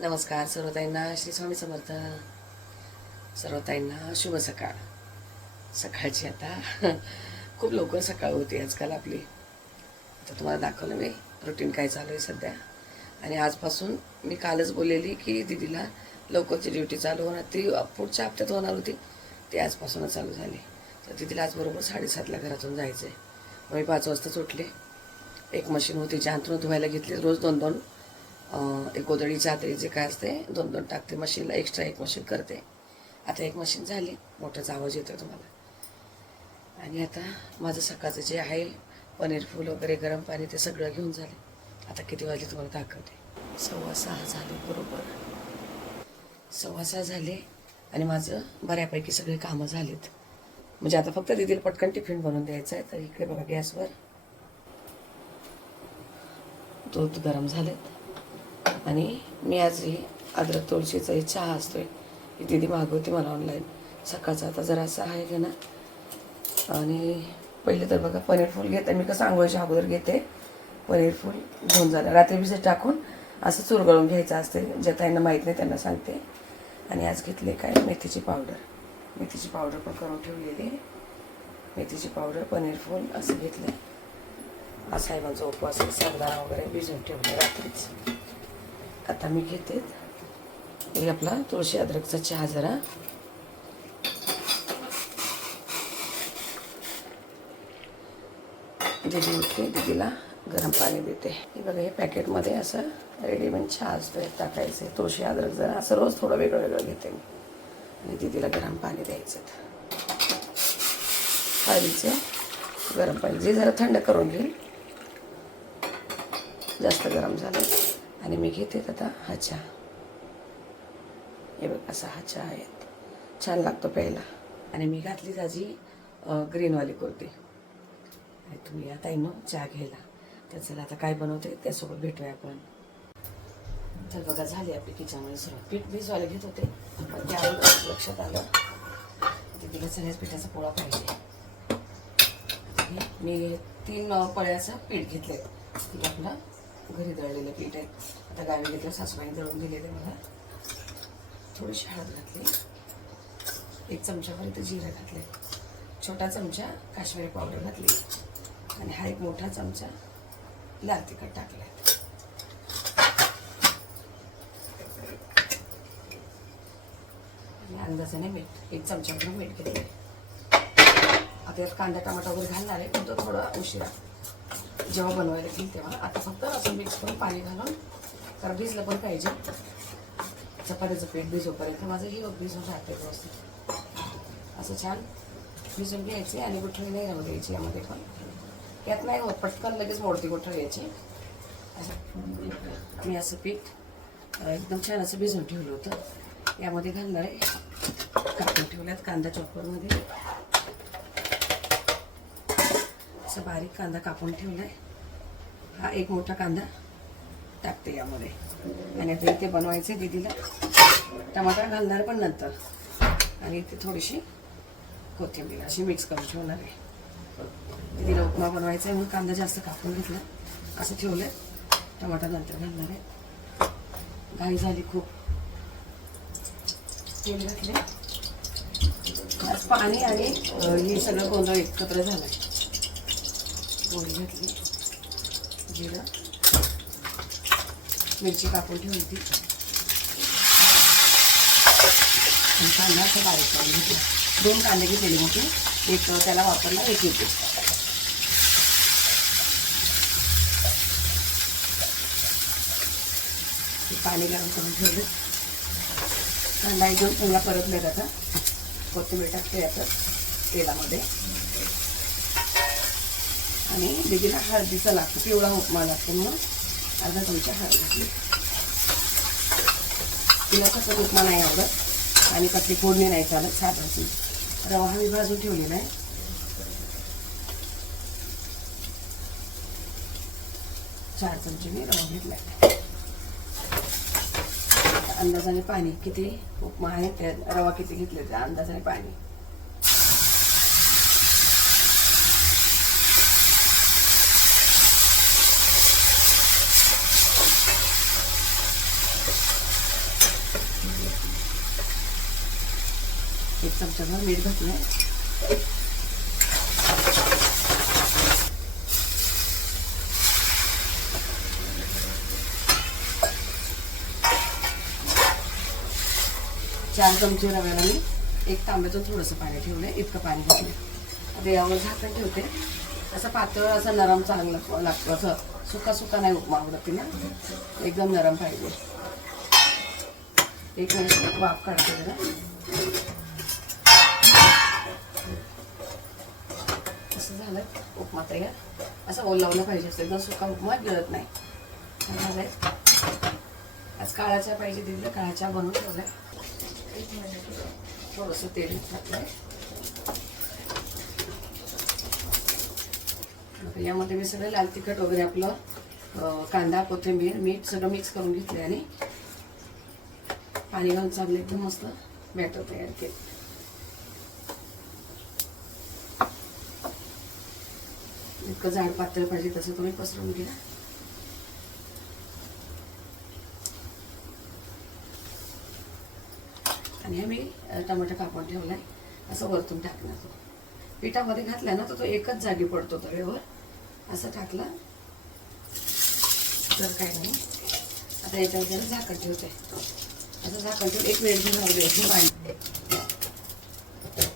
नमस्कार सर्वताईंना श्री स्वामी समर्थ. सर्वताईंना शुभ सकाळ. सकाळची आता खूप लवकर सकाळ होती आजकाल आपली. आता तुम्हाला दाखवलं मी रुटीन काय चालू आहे सध्या. आणि आजपासून मी कालच बोललेली की दिदीला लवकरची ड्युटी चालू होणार. ती पुढच्या हप्त्यात होणार होती. ती आजपासूनच चालू झाली. तर दिदीला आज बरोबर साडेसातला घरातून जायचं आहे मग मी पाच वाजताच उठले. एक मशीन होती ज्या अंथरून धुवायला घेतली. रोज दोन दोन अं, एक जे काय असते दोन दोन टाकते मशीनला एक्स्ट्रा एक मशीन करते. आता एक मशीन झाली मोठाचा आवाज येतो तुम्हाला. आणि आता माझं सकाळचं जे आहे पनीर फूल वगैरे गरम पाणी ते सगळं घेऊन झाले. आता किती वाजले तुम्हाला दाखवते. सव्वा सहा झाले बरोबर. सव्वा सहा झाले आणि माझं बऱ्यापैकी सगळे कामं झालीत. म्हणजे आता फक्त दिदीला पटकन टिफिन बनवून द्यायचं आहे तर इकडे बघा गॅसवर. दूध गरम झालेत. आणि मी आज ही अद्रक तुळशीचा हे चहा असतोय. ही दिदी मागवते मला ऑनलाईन सकाळचा आता जरा असं आहे की ना आणि पहिले तर बघा पनीर फूल घेते. मी कसं आंघोळीच्या अगोदर घेते. पनीर फूल घेऊन जाणार रात्री भिजत टाकून असं चुरगळून घ्यायचं असते. ज्या त्यांना माहीत नाही त्यांना सांगते. आणि आज घेतले काय? मेथीची पावडर. मेथीची पावडर पण करून ठेवलेली. आहे मेथीची पावडर पनीर फूल असं घेतलं हा साहेबांचा उपवास आहे, वगैरे भिजवून ठेवले रात्रीच. आता मी घेते. हे आपला तुळशी अद्रकचा चहा जरा. दिदी उठते दीदीला गरम पाणी देते. हे बघा हे पॅकेटमध्ये असं रेडीमेड चहा असतो हे टाकायचं तुळशी अद्रक जरा असं रोज थोडं वेगळं वेगळं घेते मी. आणि दिदीला गरम पाणी द्यायचं हळदीचं गरम पाणी. जे जरा थंड करून घेईल. जास्त गरम झालं आणि मी घेते आता हा चहा. हे बघ असा हा चहा आहे. छान लागतो प्यायला. आणि मी घातली ताजी ग्रीनवाली कुर्ती. आणि तुम्ही आता येणं चहा घ्यायला. तर चला आता काय बनवते त्यासोबत भेटूया आपण. तर बघा झाली आपली किचनमध्ये सुरुवात. पीठ भिजवायला घेत होते पण त्यावर लक्षात आलं. ते तिला सगळ्याच पिठाचा पोळा पाहिजे. मी तीन पळ्याचं पीठ घेतलं हे आपलं घरी दळलेलं पीठ आहे. आता गावी घेतलं सासूबाईने दळून दिलेलं मला. थोडीशी हळद घातली. एक चमचाभर इथं जिरं घातले छोटा चमचा काश्मीरी पावडर घातली. आणि हा एक मोठा चमचा लाल तिखट टाकला आणि अंदाजाने मीठ एक चमचाभर मीठ घेतले आता कांदा टमाटा वगैरे घालणार आहे पण तो थोडा उशिरा. जेव्हा बनवायला येतील तेव्हा. आता फक्त असं मिक्स करून पाणी घालून कारण भिजलं पण पाहिजे. चपात्याचं पीठ भिजोपर्यंत. माझं हे भिजून राहते व्यवस्थित. असं छान भिजून घ्यायची आणि गुठळी नाही राहू द्यायची यामध्ये पण. यात नाही होत पटकन लगेच मोडती गुठळी यायची असं. मी असं पीठ एकदम छान असं भिजून ठेवलं होतं. यामध्ये घालणार आहे. कापून ठेवल्यात कांदा चॉपरमध्ये. असं बारीक कांदा कापून ठेवलाय. हा एक मोठा कांदा टाकते यामध्ये. आणि आता इथे बनवायचे दीदीला. टमाटर घालणार पण नंतर. आणि इथे थोडीशी कोथिंबीर अशी मिक्स करून ठेवणार आहे. दीदीला उपमा बनवायचा आहे म्हणून कांदा जास्त कापून घेतला. असं ठेवलं टमाटर नंतर घालणार आहे. घाई झाली खूप. तेल घातले पाणी आणि हे सगळं गोंधळ एकत्र झालं आहे पोळी घातली. जिरं. मिरची कापून ठेवली होती. आणि कांदा असं बारीक करून घेतला. दोन कांदे घेतलेले मोठे एक त्याला वापरला एक येते. पाणी गरम करून ठेवलं. कांदा एकदम चांगला परतले आता कोथिंबीर टाकते आता तेलामध्ये. आणि दिदीला हळदीचा लागतो पिवळा उपमा लागतो म्हणून. अर्धा चमचा हळद घातली. तिला कसं उपमा नाही आवडत आणि कसली फोडणी नाही चालत साधाची रवा हा मी भाजून ठेवलेला आहे. चार चमचे मी रवा घेतला अंदाजाने पाणी किती उपमा आहे त्या रवा किती घेतले त्या अंदाजाने पाणी. एक मीठ घातलंय. चार चमचे रव्याला मी एक तांब्याचं थोडंसं पाणी ठेवलंय इतकं पाणी घातलं आता यावर झाकण ठेवते. असं पातळ असं नरम चांगलं लागतो. असं सुका सुका नाही उपमा आवडत ना एकदम नरम पाहिजे. एक मिनिट वाफ काढते जरा असं झालं उपमा तयार असं ओलावलं पाहिजे असं एकदम सुका उपमा गिळत नाही. झालंय आज काळाच्या पाहिजे दिलं काळाच्या बनवून ठेवलाय. थोडंसं तेल टाकलंय. यामध्ये मी सगळं लाल तिखट वगैरे आपलं कांदा कोथिंबीर मीठ सगळं मिक्स करून घेतले आणि पाणी घालून चांगलं एकदम मस्त बॅटर तयार केलं. जितकं जाड पातळ पाहिजे तसं तुम्ही पसरून घ्या. आणि आम्ही मी टमाटर कापून ठेवलाय. असं वरतून टाकणार तो. पिठामध्ये घातला ना तर तो एकच जागी पडतो तव्यावर. असं टाकला. तर काय नाही. आता याच्यावर झाकण ठेवते. असं झाकण ठेवून एक वेळ घेऊन राहू द्यायचं पाणी आता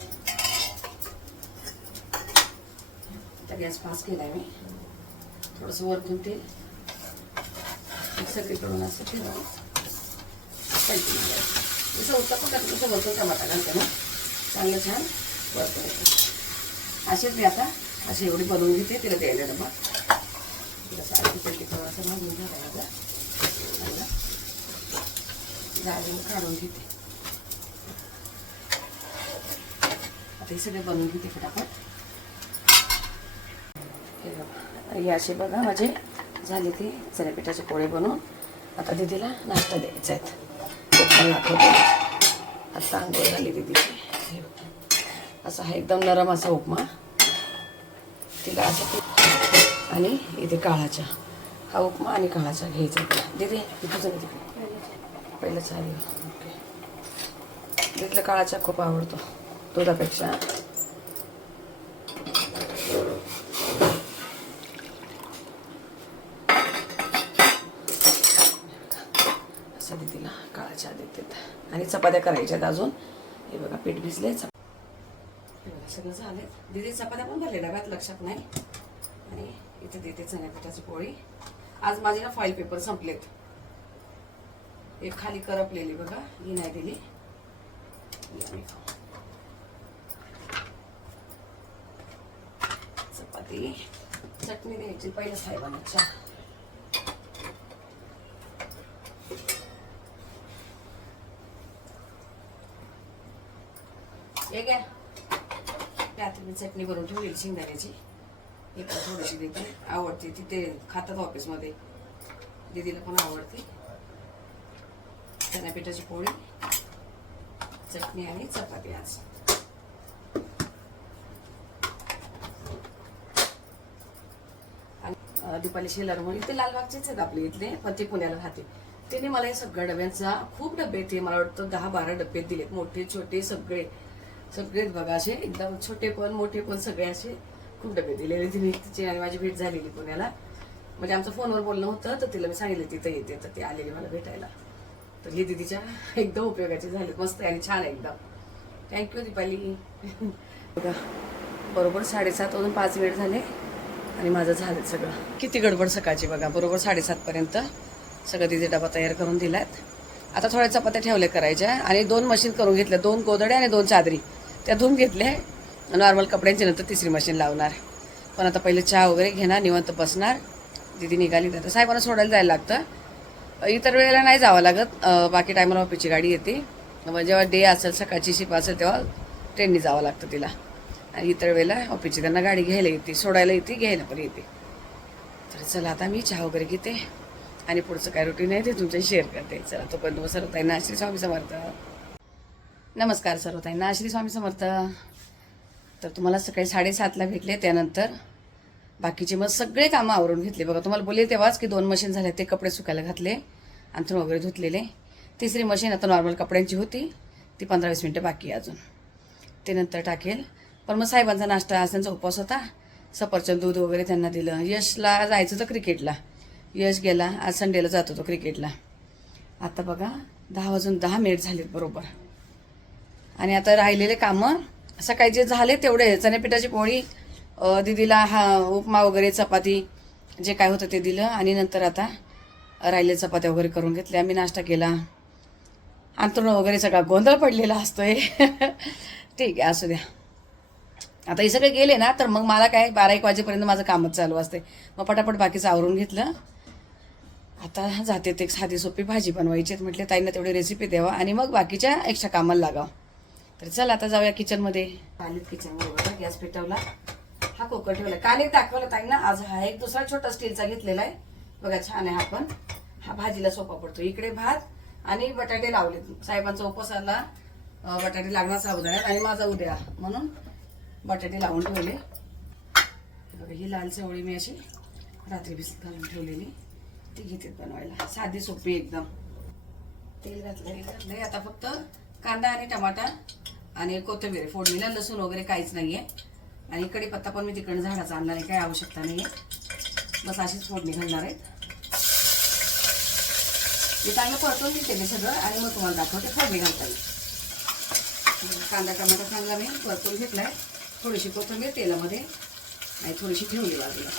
गॅस पास आहे मी. थोडंसं वरतून तेल. सगळीकडून असं फिरवून कंटिन्यू करायचं. जसं उत्तप्पा करतो. तसं वरतून टमाटा घालते ना. चांगलं छान वरतून असेच मी आता अशी एवढी बनवून घेते. तिला द्यायला डबा तिला सारखी पेटी थोडासा भाजून घ्यायला आता चांगलं. जाळून काढून घेते. आता हे सगळे बनवून घेते फटाफट हे बघा हे असे बघा माझे झाले ते चण्यापिठाचे पोळे बनवून आता दीदीला नाश्ता द्यायचा आहेत दाखवते. आता आंघोळ झाली दीदीची. असा हा एकदम नरम असा उपमा. तिला असं आणि इथे काळाचा. हा उपमा आणि काळाचा घ्यायचा तिला दीदी इथं पहिलं चालेल ओके. दिदीला काळाचा खूप आवडतो. दुधापेक्षा असं तिला काळा चहा देतात आणि चपात्या करायच्या अजून. हे बघा पीठ भिजले चप सगळं झाले दिदी चपात्या पण भरले डब्यात लक्षात नाही. आणि इथे देते चण्या पिठाची पोळी. आज माझे ना फॉईल पेपर संपलेत. एक खाली करपलेली बघा ही नाही दिली. चपाती. चटणी द्यायची पहिलं साहेबांना चहा. हे घ्या. त्यात मी चटणी बनवून ठेवली शेंगदाण्याची. एक पण थोडीशी देते आवडते. तिथे खातात ऑफिसमध्ये. दीदीला पण आवडते. चण्या पिठाची पोळी चटणी आणि चपाती आज. दीपाली शेलार म्हणून इथे लालबागचेच आहेत आपले इथले पण ते पुण्याला राहते. तिने मला हे सगळ्या डब्यांचा खूप डबे ते मला वाटतं दहा बारा डबे दिलेत. मोठे छोटे सगळे. सगळेच बघा असे एकदम छोटे पण मोठे पण सगळे असे. खूप डबे दिलेले तिने तिची आणि माझी भेट झालेली पुण्याला. म्हणजे आमचं फोनवर बोलणं होतं तर तिला मी सांगितलं तिथं येते तर ती आलेली मला भेटायला. तर हे दिदीच्या एकदम उपयोगाचे झाले. मस्त आहे आणि छान आहे एकदम थँक्यू दीपाली. बघा बरोबर साडेसात वाजून पाच मिनिट झाले आणि माझं झालं सगळं. किती गडबड सकाळची बघा बरोबर साडेसातपर्यंत सगळं तिथे डबा तयार करून दिलात. आता थोड्या चपात्या ठेवल्या करायच्या आणि दोन मशीन करून घेतल्या दोन गोदड्या आणि दोन चादरी. त्या धुवून घेतल्या नॉर्मल कपड्यांची नंतर तिसरी मशीन लावणार. पण आता पहिले चहा वगैरे घेणार निवंत बसणार. दिदी निघाली तर साहेबांना सोडायला जायला लागतं. इतर वेळेला नाही जावं लागत. बाकी टायमाला ऑफिसची गाडी येते. मग जेव्हा डे असेल सकाळची शिप असेल तेव्हा ट्रेननी जावं लागतं तिला. आणि इतर वेळेला ऑफिसची त्यांना गाडी घ्यायला येते सोडायला येते घ्यायला पण येते. तर चला आता मी चहा वगैरे घेते. आणि पुढचं काय रुटीन आहे ते तुमच्याशी शेअर करते. चला तो पण सर्वताईंना नाश्री स्वामी समर्थ. नमस्कार सर्वताईंना. श्री स्वामी समर्थ. तर तुम्हाला सकाळी साडेसातला भेटले त्यानंतर बाकीचे मग सगळे कामं आवरून घेतले. बघा तुम्हाला बोलले तेव्हाच की दोन मशीन झाले ते कपडे सुकायला घातले अंथरून वगैरे धुतलेले. तिसरी मशीन आता नॉर्मल कपड्यांची होती ती पंधरा वीस मिनटं बाकी अजून. ते नंतर टाकेल. पण मग साहेबांचा नाश्ता आज त्यांचा उपवास होता. सफरचंद दूध वगैरे त्यांना दिलं. यशला जायचं होतं क्रिकेटला. यश गेला आज संडेला जातो तो क्रिकेटला. आता बघा दहा वाजून दहा मिनिट झालेत बरोबर. आणि आता राहिलेले कामं सकाळी जे झाले तेवढे. चण्यापिठाची पोळी दिदीला हा उपमा वगैरे चपाती जे काय होतं ते दिलं. आणि नंतर आता राहिले चपात्या वगैरे करून घेतल्या. आम्ही नाश्ता केला. अंतरुण वगैरे सगळा गोंधळ पडलेला असतोय. ठीक आहे असू द्या. आता हे सगळे गेले ना तर मग मला काय बारा एक वाजेपर्यंत माझं कामच चालू असते मग पटापट बाकीचं आवरून घेतलं. आता जाते ते एक साधी सोपी भाजी बनवायची. म्हटले ताईंना तेवढी रेसिपी द्यावा आणि मग बाकीच्या एक्स्ट्रा कामाला लागावं. तर चल आता जाऊया किचनमध्ये आलीत किचनमध्ये बघा गॅस पेटवला. हा कुकर ठेवला. काल एक दाखवला ताईंना आज हा एक दुसरा छोटा स्टीलचा घेतलेला आहे. बघा छान आहे हा पण. हा भाजीला सोपा पडतो. इकडे भात आणि बटाटे लावले साहेबांचा उपसाला बटाटे लागणार साबुदाणा आणि माझा उद्या. म्हणून बटाटे लावून ठेवले. बघा ही लाल चवळी मी अशी रात्री भिजत घालून ठेवलेली. ती घेते बनवायला. साधी सोपी एकदम. तेल घातलं हे आता फक्त कांदा आणि टमाटा आणि कोथिंबीर फोडणीला लसूण वगैरे काहीच नाहीये. आणि कढीपत्ता पण मी तिकडं झाडाचा आणणार आहे काही आवश्यकता नाहीये. बस अशीच फोडणी घालणार आहेत मी चांगलं परतून घेते मी सगळं आणि मग तुम्हाला दाखवते फोडणी घालता येईल कांदा टमाटा चांगला मी परतून घेतलाय. थोडीशी कोथिंबीर तेलामध्ये आणि थोडीशी ठेवली बाजूला.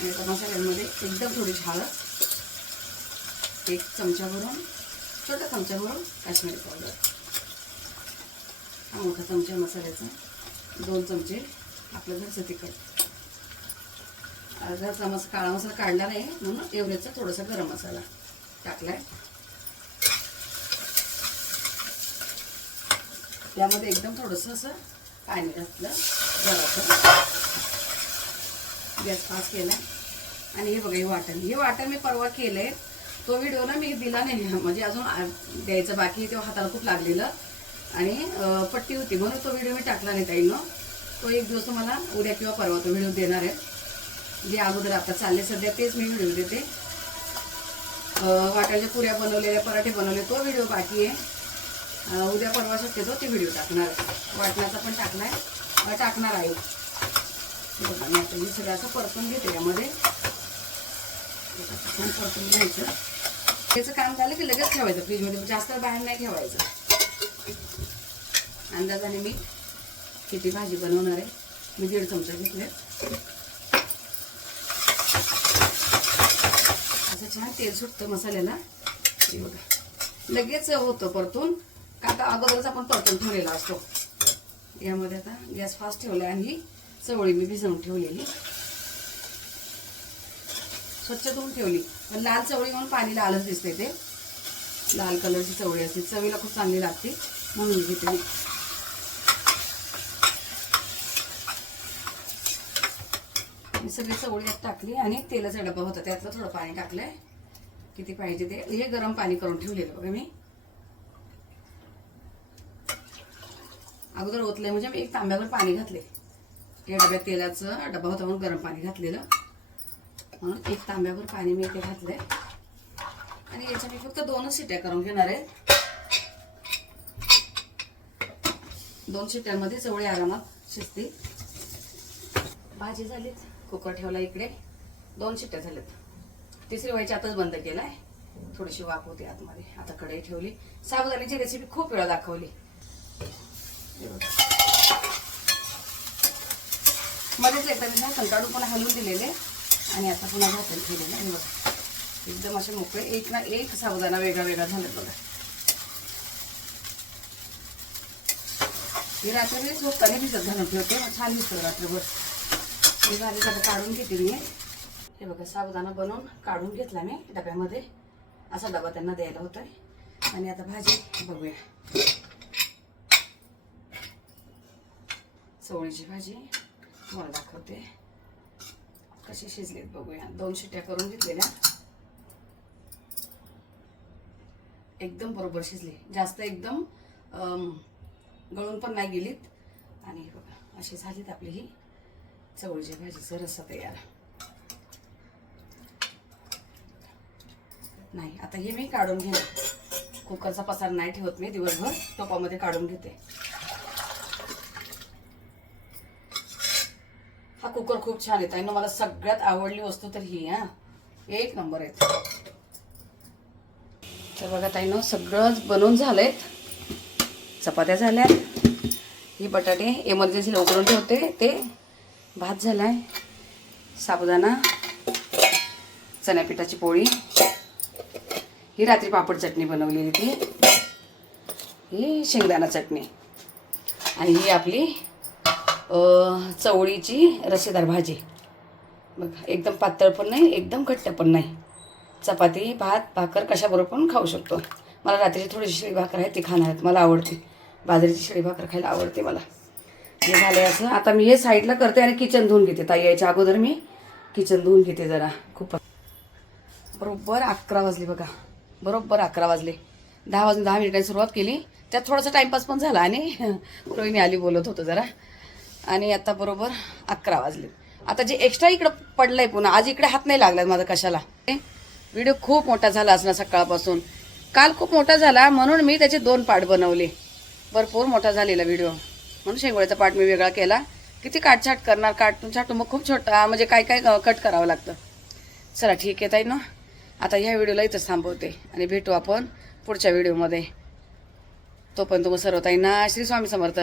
आणि आता मसाल्यांमध्ये एकदम थोडीशी हळद. एक चमचा भरून छोटा चमचा भरून काश्मीरी पावडर हा मोठा चमचा मसाल्याचा. दोन चमचे आपलं घरचं तिखट. घरचा मसाला काळा मसाला काढला नाही म्हणून एवढ्याचा थोडासा गरम मसाला टाकलाय. त्यामध्ये एकदम थोडंसं असं पाणी घातलं जरासं. गॅस फास्ट केला. आणि हे बघा हे वाटण. हे वाटण मी परवा केलंय. तो व्हिडिओ ना मी दिला नाही म्हणजे अजून द्यायचं बाकी तेव्हा हाताला खूप लागलेलं. आणि पट्टी होती म्हणून तो व्हिडिओ मी टाकला नाही ताईनं. तो एक दिवस तुम्हाला उद्या किंवा परवा तो व्हिडिओ देणार आहे. जे अगोदर आता चालले सध्या तेच मी व्हिडिओ देते. अं, वाटाच्या पुऱ्या बनवलेल्या पराठे बनवले तो व्हिडिओ बाकी आहे. उद्या परवा शक्यतो ते व्हिडिओ टाकणार वाटण्याचा पण टाकणार टाकणार आहे. बघा मी आता सगळं असं परतून घेते यामध्ये. परतून घ्यायचं. त्याचं काम झालं की लगेच ठेवायचं फ्रीजमध्ये जास्त बाहेर नाही ठेवायचं. अंदाजाने मी किती भाजी बनवणार आहे मी दीड चमचा घेतले. असं छान तेल सुटतं मसाल्याला. हे बघा. लगेच होतं परतून. का आता अगोदरच आपण परतून ठेवलेला असतो. यामध्ये आता गॅस फास्ट ठेवला आणि चवळी मी भिजवून ठेवलेली. स्वच्छ धुवून ठेवली. पण लाल चवळी म्हणून पाणी लालच दिसते ते. लाल कलरची चवळी असते. चवीला खूप चांगली लागते. म्हणून घेते. मी मी सगळी चवळी यात टाकली आणि तेलाचा डबा होता. त्यातलं थोडं पाणी टाकलंय. किती पाहिजे ते. हे गरम पाणी करून ठेवलेलं बघा मी. अगोदर ओतलंय. म्हणजे मी एक तांब्यावर पाणी घातले या डब्यात तेलाचं डबा होता म्हणून गरम पाणी घातलेलं. म्हणून एक तांब्यावर पाणी मी इथे घातलंय. आणि याच्या मी फक्त दोनच शिट्या करून घेणार आहे. दोन शिट्यांमध्ये चवळी आरामात शिजतील. भाजी झालीत कुकर ठेवला इकडे. दोन शिट्ट्या झाल्यात. तिसरी व्हायची आताच बंद केलाय. थोडीशी वाफ होती आतमध्ये. आता कढई ठेवली. साबुदाण्याची रेसिपी खूप वेळा दाखवली. मध्येच एकदा मी ना काढून पण हलवून दिलेले. आणि आता पुन्हा झाकण ठेवलेलं हे बघा एकदम असे मोकळे एक ना एक साबुदाणा वेगळा वेगळा झाला बघा. मी रात्री मी झोपताना भिजत घालून ठेवते छान दिसतं रात्रभर. मी झाली आता काढून घेते मी. हे बघा साबुदाणा बनवून काढून घेतला मी डब्यामध्ये. असा डबा त्यांना द्यायला होता आणि आता भाजी बघूया. चवळीची भाजी तुम्हाला दाखवते. कशी शिजलेत बघूया दोन शिट्ट्या करून घेतलेल्या. एकदम बरोबर शिजले. जास्त एकदम गळून पण नाही गेलीत. आणि बघा अशी झालीत आपली ही चवळीच्या भाजीचा रस्सा तयार. नाही आता हे मी काढून घेणार. कुकरचा पसार नाही ठेवत मी. दिवसभर टोपामध्ये काढून घेते. हा कुकर खूप छान आहे. ना मला सगळ्यात आवडली वस्तू तर ही हा. एक नंबर आहे. तर बघा ताईनं सगळंच बनवून झालंय. चपात्या झाल्यात. ही बटाटे इमर्जन्सीला लवकर ठेवते. ते भात झालाय. साबुदाणा. चण्यापिठाची पोळी. ही रात्री पापड चटणी बनवलेली ती. ही शेंगदाणा चटणी. आणि ही आपली चवळीची रसेदार भाजी. बघा एकदम पातळ पण नाही एकदम घट्ट पण नाही. चपाती भात भाकर कशाबरोबर पण खाऊ शकतो. मला रात्रीची थोडीशी शिळी भाकर आहे ती खाणार आहेत मला आवडते. बाजरीची शिळी भाकर खायला आवडते मला. हे झालं असं. आता मी हे साईडला करते आणि किचन धुवून घेते. ताई यायच्या अगोदर मी किचन धुवून घेते जरा. खूप बरोबर अकरा वाजले बघा. बरोबर अकरा वाजले. दहा वाजून दहा मिनिटांनी सुरुवात केली. त्यात थोडासा टाईमपास पण झाला आणि रोहिणी आली बोलत होतं जरा. आणि आता बरोबर अकरा वाजले. आता जे एक्स्ट्रा इकडं पडलंय पुन्हा आज इकडे हात नाही लागला माझा कशाला. व्हिडिओ खूप मोठा झाला असणार सकाळपासून. काल खूप मोठा झाला म्हणून मी त्याचे दोन पार्ट बनवले. भरपूर मोठा झालेला व्हिडिओ म्हणून शेंगोळ्याचा पार्ट मी वेगळा केला. किती काटछाट करणार काटून छाटून मग खूप छोटा म्हणजे काय काय कट करावं लागतं. चला ठीक आहे ताई ना. आता ह्या व्हिडिओला इथंच थांबवते आणि भेटू आपण पुढच्या व्हिडिओमध्ये तोपर्यंत मग सर्व ताईंना श्री स्वामी समर्थ.